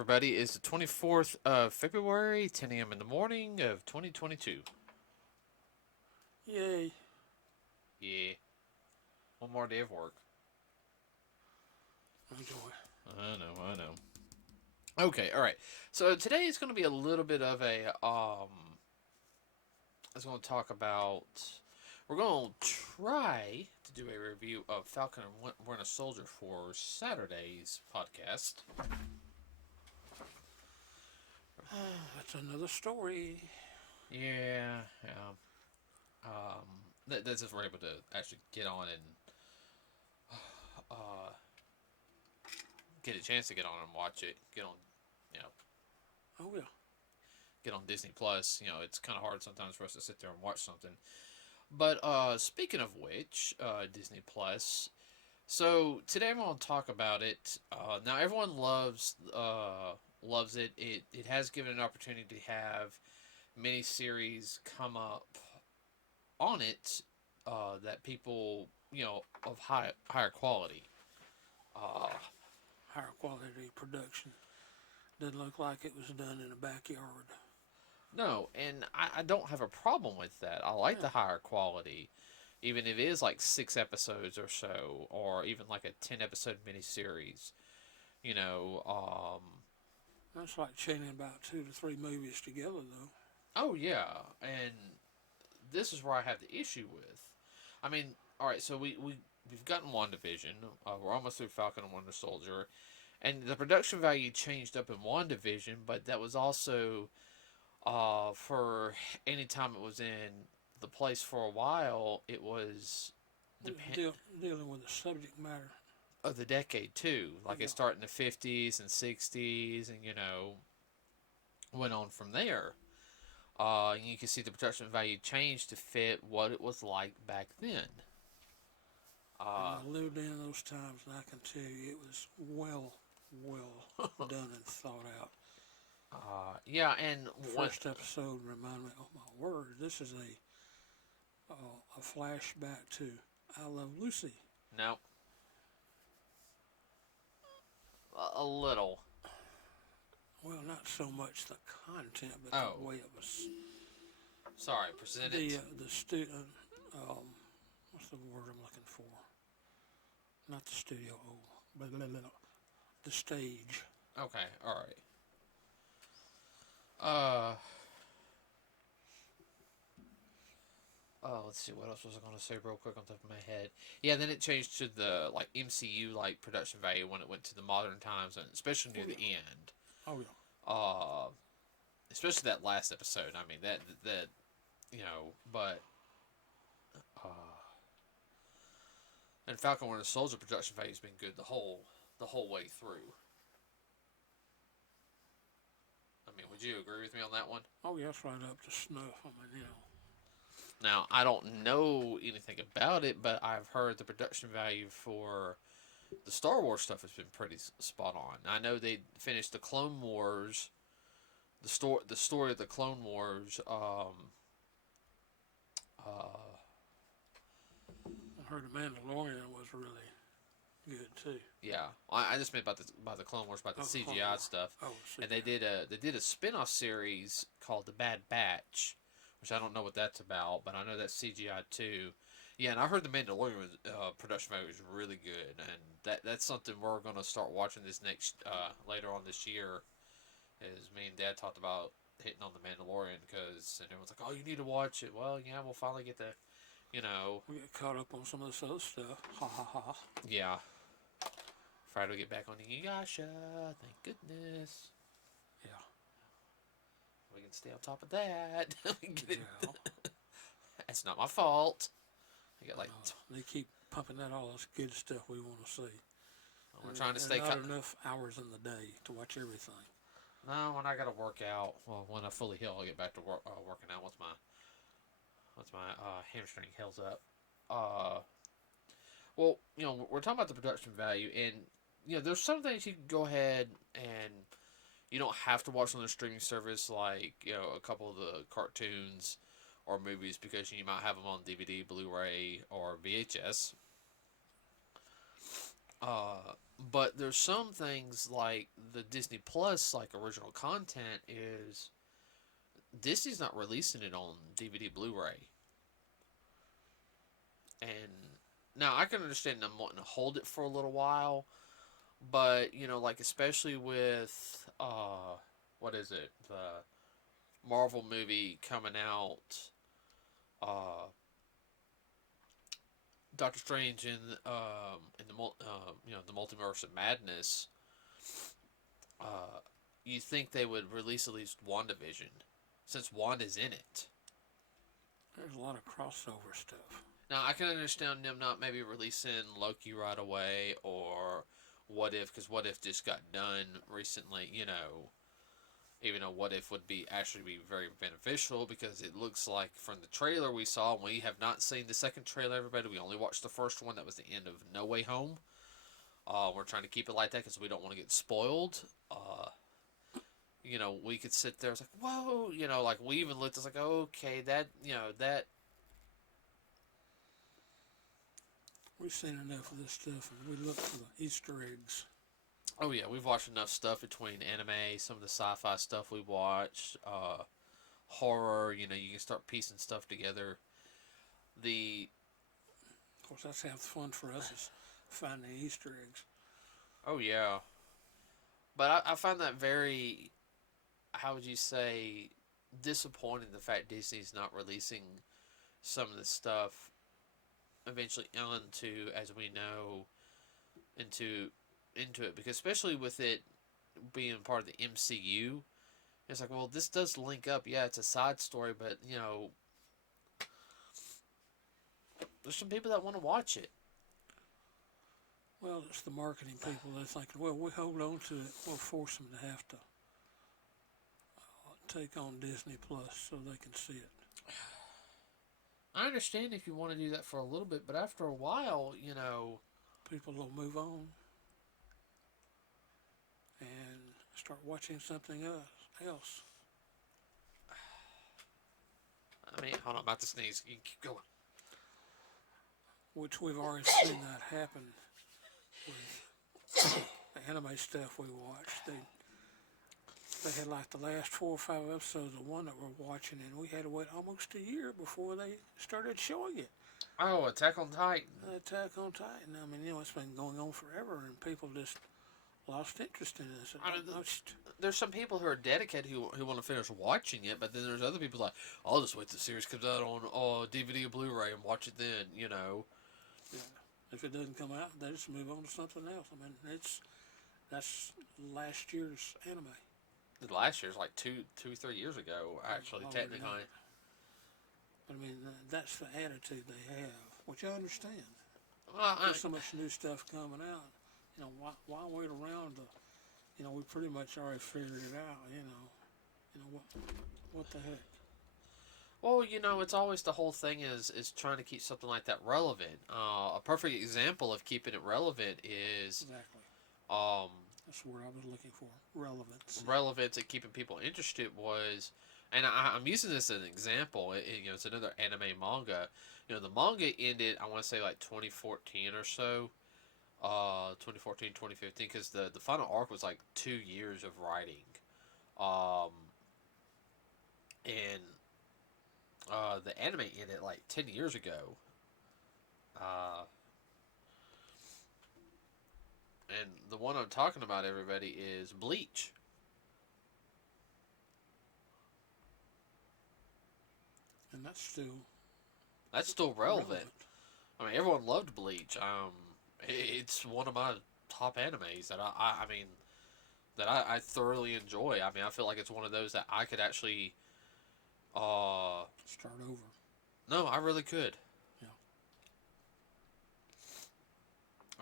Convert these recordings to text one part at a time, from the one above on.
everybody. It's the 24th of February, 10 a.m. in the morning of 2022. Yay. Yeah, one more day of work. Enjoy. I know. Okay, all right. So today is going to be a little bit of a I was going to talk about. We're going to try to do a review of Falcon and Winter Soldier for Saturday's podcast. That's another story. Yeah. That's if we're able to actually get on and uh, get a chance to get on and watch it. Get on, you know, Oh, yeah. get on Disney Plus. It's kind of hard sometimes for us to sit there and watch something. But speaking of which, Disney Plus. So today I'm going to talk about it. Now everyone loves it. It has given an opportunity to have miniseries come up on it that people of higher quality. Uh, Higher quality production. Didn't look like it was done in a backyard. no, and I don't have a problem with that. I like Yeah. the higher quality, even if it is like 6 episodes or so, or even like a 10 episode miniseries. You know, That's like chaining about 2 to 3 movies together, though. oh yeah, and this is where I have the issue with. I mean, all right, so we've gotten WandaVision. We're almost through Falcon and Winter Soldier, and the production value changed up in WandaVision, but that was also for any time it was in the place for a while. It was Dealing with the subject matter. of the decade too. Like Yeah. it started in the 50s and 60s, and went on from there. You can see the production value change to fit what it was like back then. And Uh, I lived in those times, and I can tell you it was well done and thought out. yeah, and First episode reminded me, oh my word, this is a flashback to I Love Lucy. no, a little. Well, not so much the content, but Oh, the way it was. sorry, presented. The student, what's the word I'm looking for? Not the studio, the stage. Okay, all right. Uh, let's see. What else was I going to say real quick on top of my head? Yeah, then it changed to the like MCU like production value when it went to the modern times, and especially near Oh, yeah. the end. Oh yeah. Uh, especially that last episode. I mean that but uh, and Falcon Winter Soldier production value's been good the whole way through. I mean, would you agree with me on that one? Oh yeah, it's right up to snuff. I mean, Now, I don't know anything about it, but I've heard the production value for the Star Wars stuff has been pretty spot on. I know they finished the Clone Wars, the story of the Clone Wars. Uh, I heard the Mandalorian was really good too. yeah, I just meant about the Clone Wars, about the Oh, the Clone CGI Wars. stuff. Oh, see, And they did a spin-off series called The Bad Batch, which I don't know what that's about, but I know that's CGI too. Yeah, and I heard the Mandalorian production value was really good, and that's something we're gonna start watching this next later on this year. Is me and Dad talked about hitting on the Mandalorian because and everyone's like, "Oh, you need to watch it." Well, yeah, we'll finally get the, you know, we get caught up on some of this other stuff. Ha ha ha. yeah. Friday we get back on the Yasha. Thank goodness. Yeah. We can stay on top of that. We can get it. Yeah. It's not my fault. I got like They keep pumping out all this good stuff we want to see. we're trying to stay. Not enough hours in the day to watch everything. No, when I gotta work out. Well, when I fully heal, I'll get back to working out. Once my hamstring heals up. Well, we're talking about the production value, and there's some things you can go ahead and you don't have to watch on the streaming service, like a couple of the cartoons or movies, because you might have them on DVD, Blu-ray, or VHS. But there's some things like the Disney Plus, like original content, is Disney's not releasing it on DVD Blu-ray. And now I can understand them wanting to hold it for a little while, but like especially with what is it, the Marvel movie coming out, uh, Doctor Strange in the the Multiverse of Madness. Uh, you think they would release at least WandaVision, since Wanda's in it. There's a lot of crossover stuff. Now I can understand them not maybe releasing Loki right away, or What If, because What If just got done recently. Even though What If would actually be very beneficial, because it looks like from the trailer we saw, and we have not seen the second trailer, everybody. We only watched the first one. That was the end of No Way Home. We're trying to keep it like that because we don't want to get spoiled. We could sit there, it's like, whoa, like we even looked, it's like, okay, that. We've seen enough of this stuff, and we look for the Easter eggs. Oh yeah, we've watched enough stuff between anime, some of the sci-fi stuff we watched, horror. You can start piecing stuff together. Of course, that's half the fun for us, is finding the Easter eggs. Oh yeah, but I find that very, how would you say, disappointing. The fact Disney's not releasing some of the stuff eventually onto, as we know, into it, because especially with it being part of the MCU, it's like, well, this does link up. Yeah, it's a side story, but there's some people that want to watch it. Well, it's the marketing people. They're thinking, well, we hold on to it. We'll force them to have to take on Disney Plus so they can see it. I understand if you want to do that for a little bit, but after a while, people will move on and start watching something else. I mean, hold on, I'm about to sneeze. You can keep going. Which we've already seen that happen with the anime stuff we watched. They had like the last 4 or 5 episodes of one that we're watching, and we had to wait almost a year before they started showing it. Oh, Attack on Titan. Attack on Titan. I mean, it's been going on forever, and people just lost interest in it. There's some people who are dedicated who want to finish watching it, but then there's other people like, I'll just wait till the series comes out on DVD or Blu-ray and watch it then. Yeah. If it doesn't come out, they just move on to something else. I mean, that's last year's anime. The last year's like 3 years ago, actually, technically. But I mean, that's the attitude they have, which I understand. Well, There's so much new stuff coming out. Why wait around to, we pretty much already figured it out. What the heck? Well, it's always the whole thing is trying to keep something like that relevant. A perfect example of keeping it relevant is exactly. That's the word I was looking for. Relevance. Relevance and keeping people interested was, and I'm using this as an example. It's another anime manga. The manga ended, I want to say like 2014 or so. 2014, 2015, because the final arc was like 2 years of writing. And the anime ended like 10 years ago. And the one I'm talking about, everybody, is Bleach. And that's still relevant. I mean, everyone loved Bleach. It's one of my top animes that I thoroughly enjoy. I mean, I feel like it's one of those that I could actually start over. No, I really could. Yeah.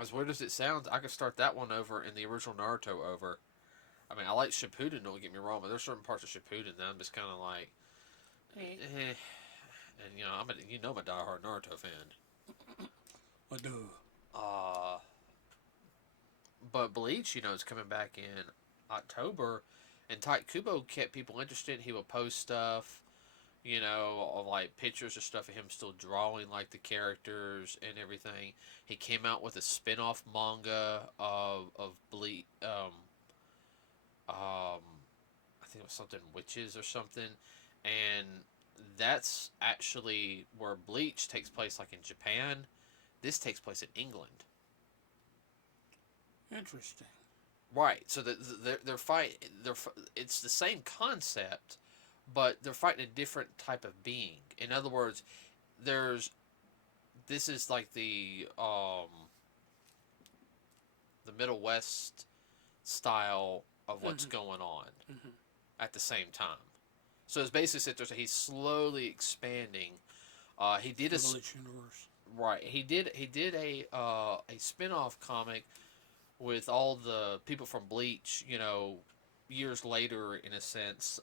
As weird as it sounds, I could start that one over and the original Naruto over. I mean, I like Shippuden, don't get me wrong, but there's certain parts of Shippuden that I'm just kind of like, eh. And I'm a diehard Naruto fan. I do. But Bleach, is coming back in October, and Tite Kubo kept people interested. He would post stuff, of like pictures and stuff of him still drawing like the characters and everything. He came out with a spin-off manga of Bleach. I think it was something witches or something, and that's actually where Bleach takes place, like in Japan. This takes place in England. Interesting. Right. So they're fight. It's the same concept, but they're fighting a different type of being. In other words, there's this is like the Middle West style of what's going on at the same time. So it's basically he's slowly expanding. He did a Bleach universe. right. He did a spin-off comic with all the people from Bleach. Years later, in a sense,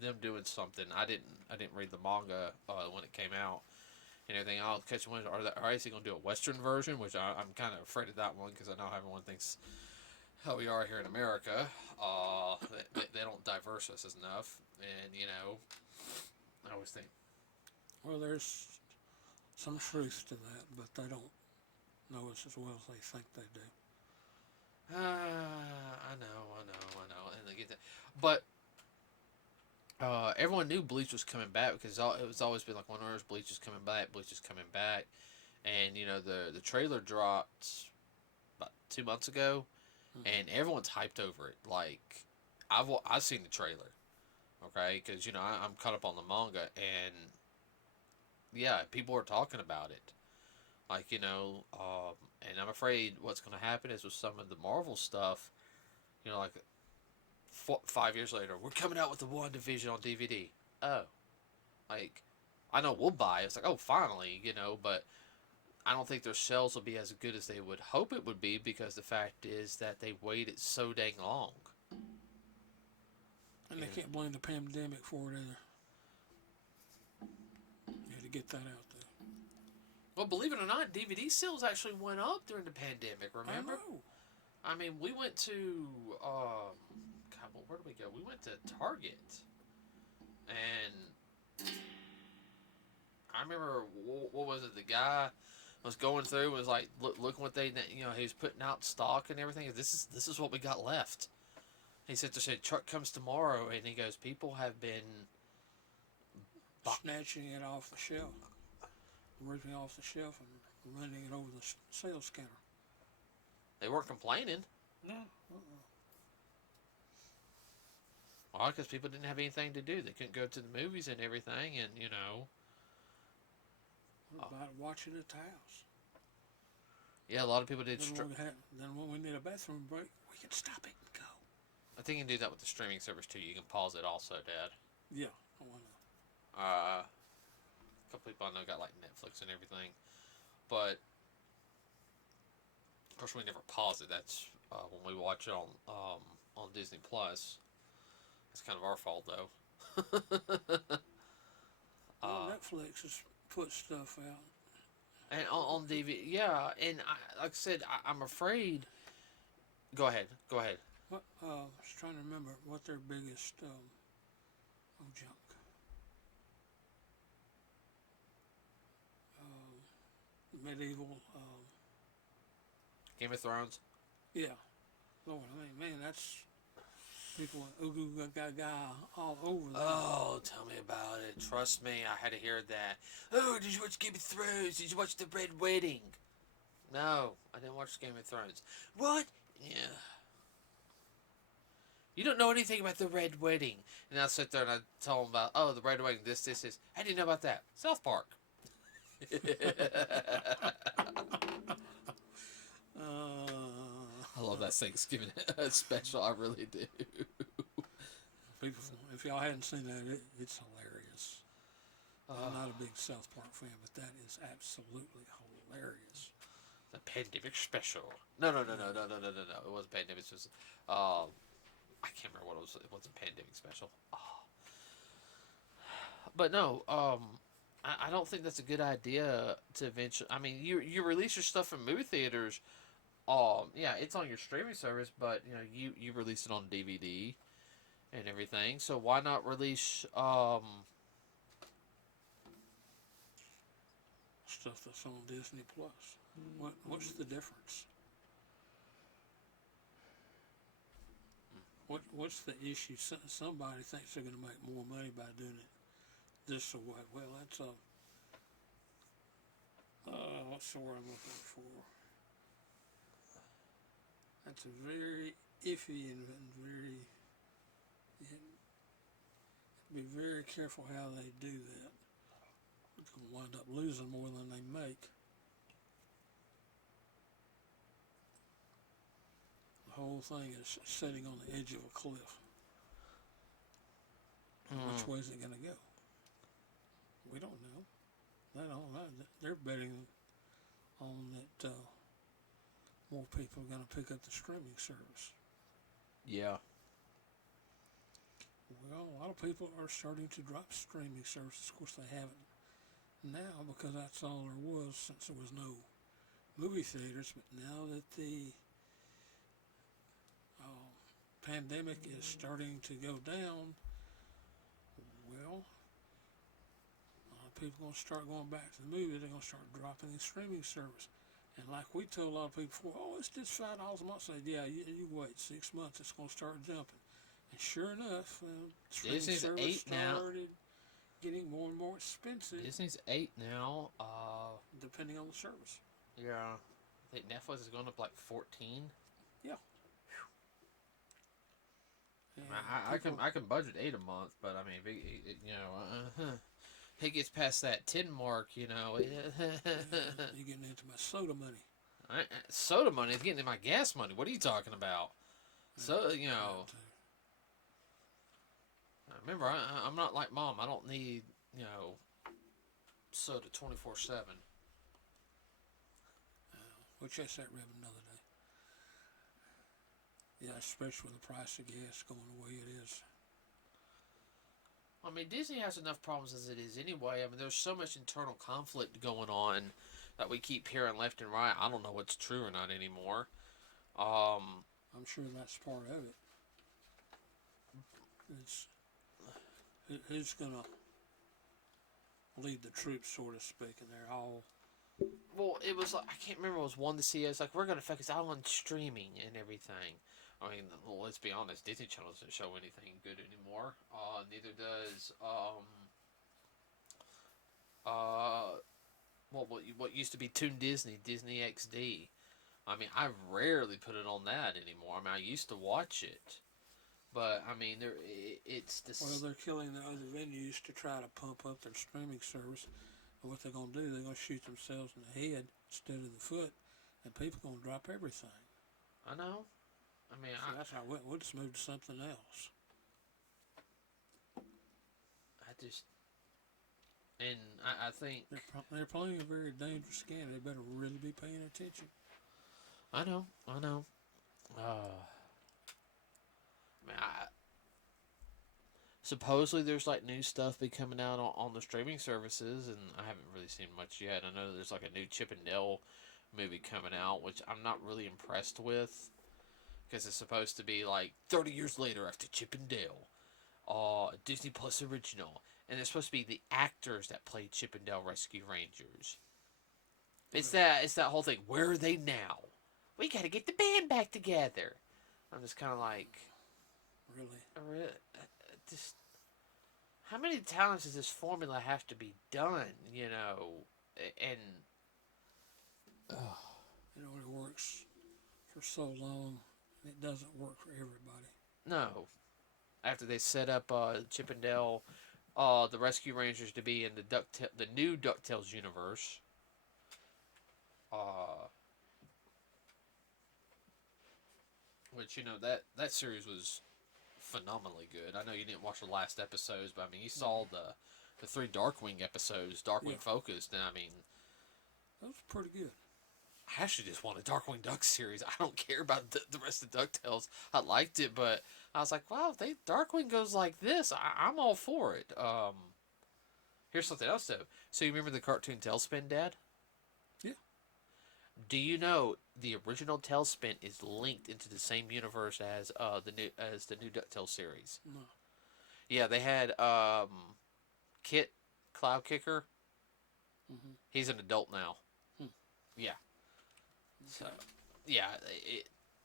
them doing something. I didn't read the manga when it came out and everything. I'll catch one. Are they going to do a Western version? Which I'm kind of afraid of that one because I know everyone thinks how we are here in America. They don't diverse us enough, and I always think. Well, there's some truth to that, but they don't know us as well as they think they do. I know, and they get that, but everyone knew Bleach was coming back because it was always been like one of Bleach is coming back, and the trailer dropped about 2 months ago, and everyone's hyped over it. Like I've seen the trailer, okay, because I'm caught up on the manga, and yeah, people are talking about it. Like, and I'm afraid what's going to happen is with some of the Marvel stuff, like 5 years later, we're coming out with the WandaVision on DVD. Oh, like, I know we'll buy it. It's like, oh, finally, but I don't think their sales will be as good as they would hope it would be because the fact is that they waited so dang long. And they can't blame the pandemic for it either. You had to get that out there. Well, believe it or not, DVD sales actually went up during the pandemic, remember? I know. I mean, we went to, where did we go? We went to Target. And I remember, what was it? The guy was going through, was like, look what they, he was putting out stock and everything. This is what we got left. He said, truck comes tomorrow, and he goes, people have been snatching it off the shelf. Ripping off the shelf and running it over the sales counter. They weren't complaining. No. Well, because people didn't have anything to do. They couldn't go to the movies and everything, and What about watching at the house? Yeah, a lot of people did. Then when we need a bathroom break, we can stop it and go. I think you can do that with the streaming service too. You can pause it also, Dad. Yeah, I want to. A couple people I know got like Netflix and everything, but of course we never pause it. That's when we watch it on Disney Plus. It's kind of our fault though. Netflix has put stuff out. And on DVD, yeah. And like I said, I'm afraid. Go ahead. I was trying to remember what their biggest junk. Medieval. Game of Thrones. Yeah. Lord, I mean, man, that's people ooh gaga all over that. Oh, tell me about it. Trust me, I had to hear that. Oh, did you watch Game of Thrones? Did you watch The Red Wedding? No, I didn't watch Game of Thrones. What? Yeah. You don't know anything about The Red Wedding. And I'll sit there and I tell them about, the Red Wedding, this. How do you know about that? South Park. I love that Thanksgiving special. I really do. People, if y'all hadn't seen that, it's hilarious. I'm not a big South Park fan, but that is absolutely hilarious. The pandemic special. No. It wasn't pandemic. It was, I can't remember what it was. It wasn't pandemic special. But no, I don't think that's a good idea to eventually. I mean, you release your stuff in movie theaters. Yeah, it's on your streaming service, but you release it on DVD and everything. So why not release stuff that's on Disney Plus. What's the difference? What's the issue? Somebody thinks they're going to make more money by doing it this way. Well, that's a what's the word I'm looking for? That's a very iffy and very. Be very careful how they do that. They're going to wind up losing more than they make. The whole thing is sitting on the edge of a cliff. Which way is it going to go? We don't know. They don't know. They're betting on that more people are going to pick up the streaming service. Yeah. Well, a lot of people are starting to drop streaming services. Of course, they haven't now because that's all there was since there was no movie theaters. But now that the pandemic is starting to go down, well, a lot of people are going to start going back to the movies. They're going to start dropping the streaming service. And like we told a lot of people before, oh, it's just $5 a month. Say, yeah, you wait 6 months, it's going to start jumping. And sure enough, streaming service started getting more and more expensive. Disney's 8 now. Depending on the service. Yeah. I think Netflix is going up like 14. Yeah. I can budget 8 a month, but I mean, if it gets past that 10 mark, you're getting into my soda money. Soda money is getting into my gas money. What are you talking about? So remember, I'm not like Mom. I don't need soda 24/7. We'll chase that ribbon another day. Yeah, especially with the price of gas going the way it is. I mean, Disney has enough problems as it is anyway. I mean, there's so much internal conflict going on that we keep hearing left and right. I don't know what's true or not anymore. I'm sure that's part of it. Who's going to lead the troops, so to speak, and they're all... Well, it was like, I can't remember, it was one of the CEOs, like, we're going to focus out on streaming and everything. I mean, let's be honest, Disney Channel doesn't show anything good anymore. Neither does, what used to be Toon Disney, Disney XD. I mean, I rarely put it on that anymore. I mean, I used to watch it. But, I mean, it's this... Well, they're killing the other venues to try to pump up their streaming service. And what they're going to do, they're going to shoot themselves in the head instead of the foot. And people are going to drop everything. I know. I mean, so that's how we'll just move to something else. I think... They're playing a very dangerous game. They better really be paying attention. I know. Supposedly there's like new stuff be coming out on the streaming services, and I haven't really seen much yet. I know there's like a new Chip and Dale movie coming out, which I'm not really impressed with, because it's supposed to be like 30 years later after Chip and Dale, Disney Plus original, and it's supposed to be the actors that played Chip and Dale Rescue Rangers. It's that whole thing. Where are they now? We got to get the band back together. I'm just kind of like, really? Just how many times does this formula have to be done? And it only works for so long. It doesn't work for everybody. No. After they set up Chip and Dale, the Rescue Rangers to be in the new DuckTales universe. Which that series was phenomenally good. I know you didn't watch the last episodes, but I mean you saw the 3 Darkwing episodes, Darkwing focused, and I mean that was pretty good. I actually just want a Darkwing Duck series. I don't care about the rest of DuckTales. I liked it, but I was like, wow, Darkwing goes like this. I'm all for it. Here's something else though. So you remember the cartoon Tailspin, Dad? Yeah. Do you know the original Tailspin is linked into the same universe as the new DuckTales series? No. Yeah, they had Kit Cloud Kicker. Mm-hmm. He's an adult now. Hmm. Yeah. So, Okay. yeah,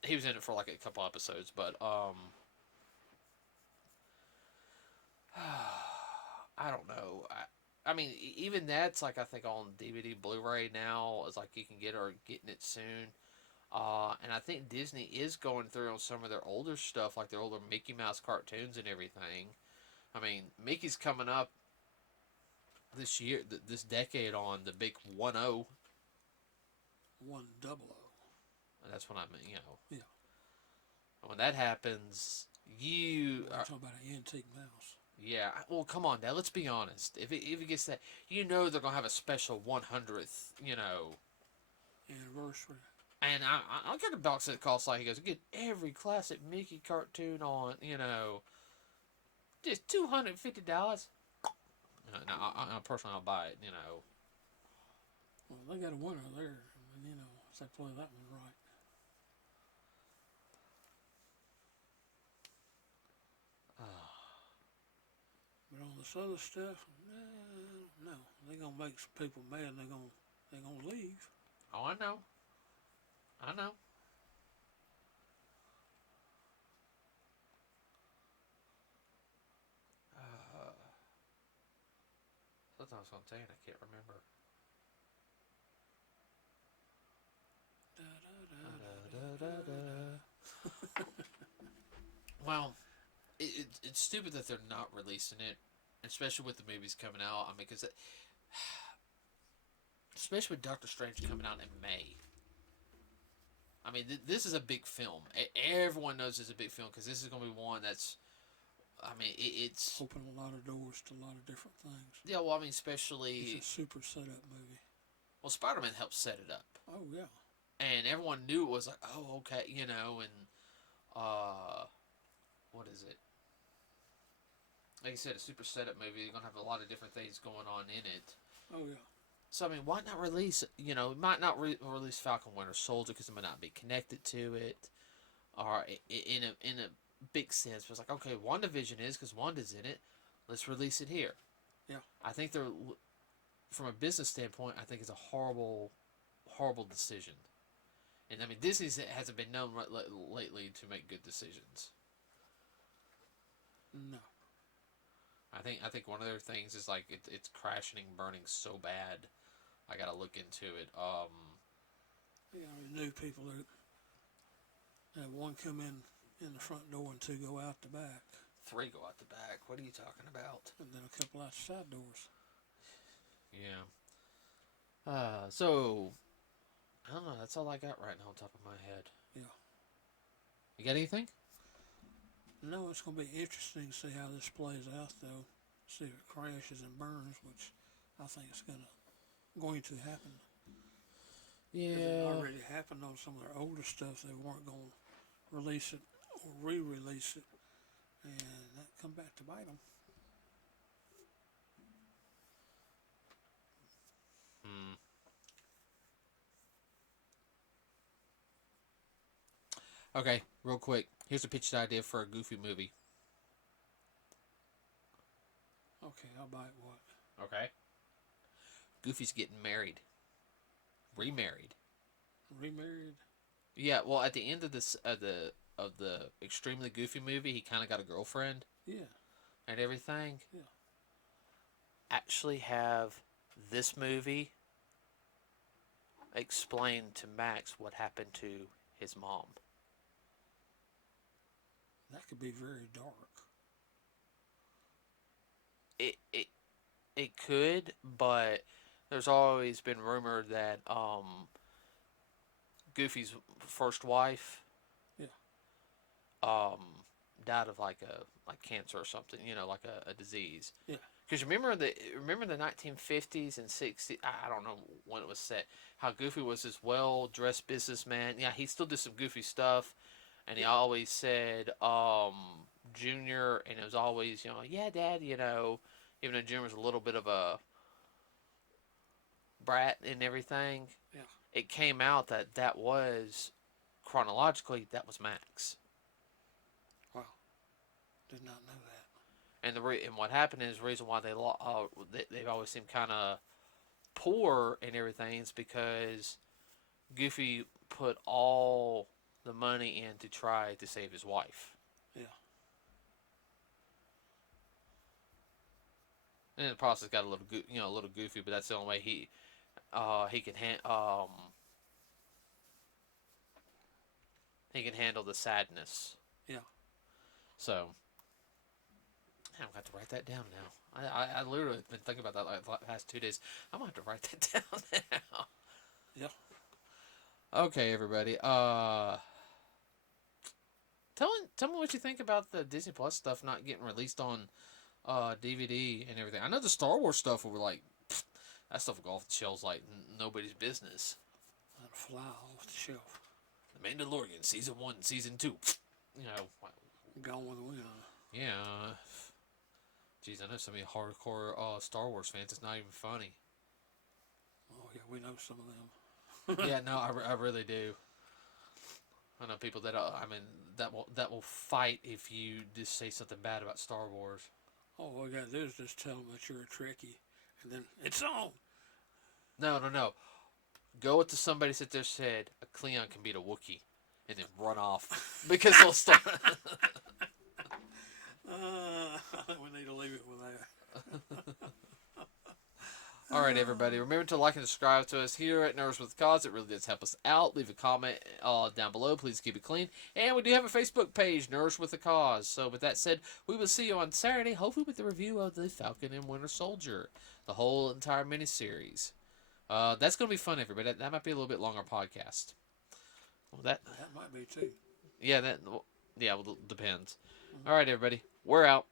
he was in it for like a couple episodes, but I don't know. I mean, even that's like I think on DVD, Blu-ray now is like you can get or getting it soon. And I think Disney is going through on some of their older stuff, like their older Mickey Mouse cartoons and everything. I mean, Mickey's coming up this year, this decade on the big 1-0. 100. And that's what I mean, you know. Yeah. When that happens, you We're are, talking about an antique mouse. yeah. Well, come on now. Let's be honest. If it gets that, you know they're gonna have a special 100th. You know, Anniversary. and I'll get a box set costs like he goes get every classic Mickey cartoon on. You know, just $250. No, I personally I'll buy it. You know. Well, they got a winner there. I mean, if they play that one right. But on this other stuff, no, they're gonna make some people mad. And they're gonna leave. Oh, I know. I know. Something I was gonna say and I can't remember. Da, Well, it's stupid that they're not releasing it, especially with the movies coming out. I mean, because especially with Doctor Strange coming out in May. I mean, this is a big film. Everyone knows it's a big film because this is going to be one that's. I mean, it's Open a lot of doors to a lot of different things. yeah. Well, I mean, especially It's a super setup movie. well, Spider-Man helped set it up, Oh yeah. and everyone knew it was like, oh, okay, you know, and what is it? Like you said, a super setup movie. You're gonna have a lot of different things going on in it. Oh yeah. So I mean, why not release? You know, might not release Falcon Winter Soldier because it might not be connected to it, or in a big sense. But it's like, okay, WandaVision is because Wanda's in it. Let's release it here. Yeah. I think they're from a business standpoint. I think it's a horrible decision. And I mean, Disney hasn't been known lately to make good decisions. No. I think one of their things is like it's crashing and burning so bad. I gotta look into it. Yeah, new people that one come in the front door and two go out the back, 3 go out the back. What are you talking about? and then a couple out the side doors. Yeah. So I don't know. That's all I got right now on top of my head. Yeah. You got anything? No, it's going to be interesting to see how this plays out, though. See if it crashes and burns, which I think is going to happen. Yeah. It already happened on some of their older stuff. They weren't going to release it or re-release it, and that come back to bite them. Hmm. Okay, real quick. Here's a pitched idea for a Goofy movie. Okay, I'll bite what? Okay. Goofy's getting married. Remarried. Remarried? Yeah, well, at the end of the extremely Goofy movie, he kind of got a girlfriend Yeah. and everything. Yeah. Actually, have this movie explain to Max what happened to his mom. That could be very dark. It could, but there's always been rumored that Goofy's first wife Yeah. died of like cancer or something, you know, like a disease. Yeah. Because remember the 1950s and 60s. I don't know when it was set. How Goofy was this well dressed businessman. Yeah, he still did some goofy stuff, and he always said Junior, and it was always yeah, Dad, even though Junior was a little bit of a brat and everything. Yeah. It came out that was chronologically that was Max. Wow. Did not know that. And and what happened is the reason why they've always seemed kind of poor and everything is because Goofy put all the money in to try to save his wife. Yeah. And the process got a little, a little goofy, but that's the only way he can he can handle the sadness. Yeah. So, I'm gonna have to write that down now. I literally been thinking about that like the past 2 days. I'm gonna have to write that down now. Yeah. Okay, everybody. Tell me what you think about the Disney Plus stuff not getting released on DVD and everything. I know the Star Wars stuff were like that stuff will go off the shelves like nobody's business. That'll fly off the shelf. The Mandalorian season 1, season 2. Gone with the wind. Yeah. Geez, I know so many hardcore Star Wars fans. It's not even funny. Oh yeah, we know some of them. Yeah, no, I really do. I know people that that will fight if you just say something bad about Star Wars. All we gotta do is just tell them that you're a Trekkie, and then it's on. No. Go up to somebody that there said a Klingon can beat a Wookiee, and then run off because they'll start. We need to leave it with that. All right, everybody. Remember to like and subscribe to us here at NerdsWithACause. It really does help us out. Leave a comment down below. Please keep it clean. And we do have a Facebook page, NerdsWithACause. So with that said, we will see you on Saturday, hopefully with the review of the Falcon and Winter Soldier, the whole entire miniseries. That's going to be fun, everybody. That might be a little bit longer podcast. Well, that might be too. Yeah, well, depends. All right, everybody. We're out.